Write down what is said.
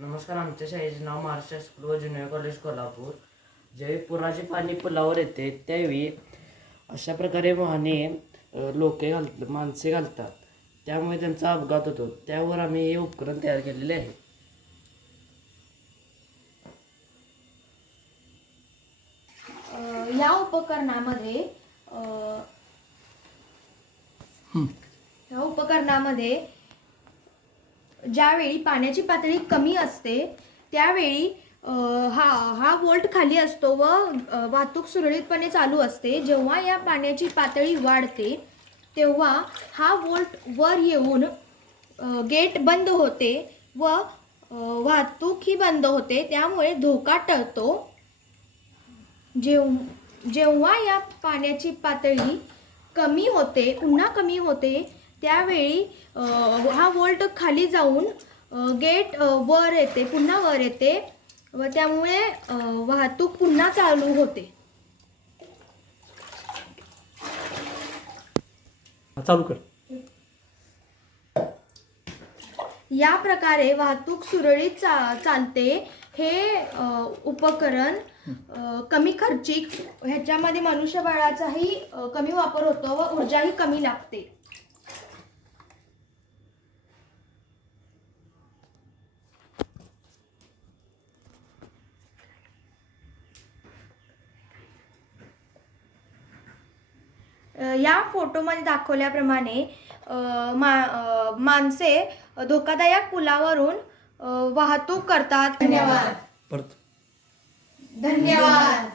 नमस्कार. आमच्या शाळेचे नाव महाराष्ट्र स्कूल व ज्युनियर कॉलेज कोल्हापूर. ज्यावेळी पुराचे पाणी पुलावर येते त्यावेळी अशा प्रकारे माणसे घालतात, त्यामुळे त्यांचा अपघात होतो. त्यावर आम्ही हे उपकरण तयार केलेले आहे. या उपकरणामध्ये ज्यावेळी पाण्याची पातळी कमी असते त्यावेळी हा वोल्ट खाली असतो व वाहतूक सुरळीतपणे चालू असते. जेव्हा या पाण्याची पातळी वाढते तेव्हा हा वोल्ट वर येऊन गेट बंद होते व वाहतूक ही बंद होते, त्यामुळे धोका टळतो. जेव्हा या पाण्याची पातळी पुन्हा कमी होते त्यावेळी हा वोल्ट खाली जाऊन गेट पुन्हा वर येते व त्यामुळे वाहतूक पुन्हा चालू होते. चालू कर. या प्रकारे वाहतूक सुरळीत चालते. हे उपकरण कमी खर्चिक, ह्याच्यामध्ये मनुष्यबळाचाही कमी वापर होतो व ऊर्जाही कमी लागते. या फोटोमध्ये दाखवल्याप्रमाणे माणसे धोकादायक पुलावरून वाहतूक करतात. धन्यवाद. परत धन्यवाद.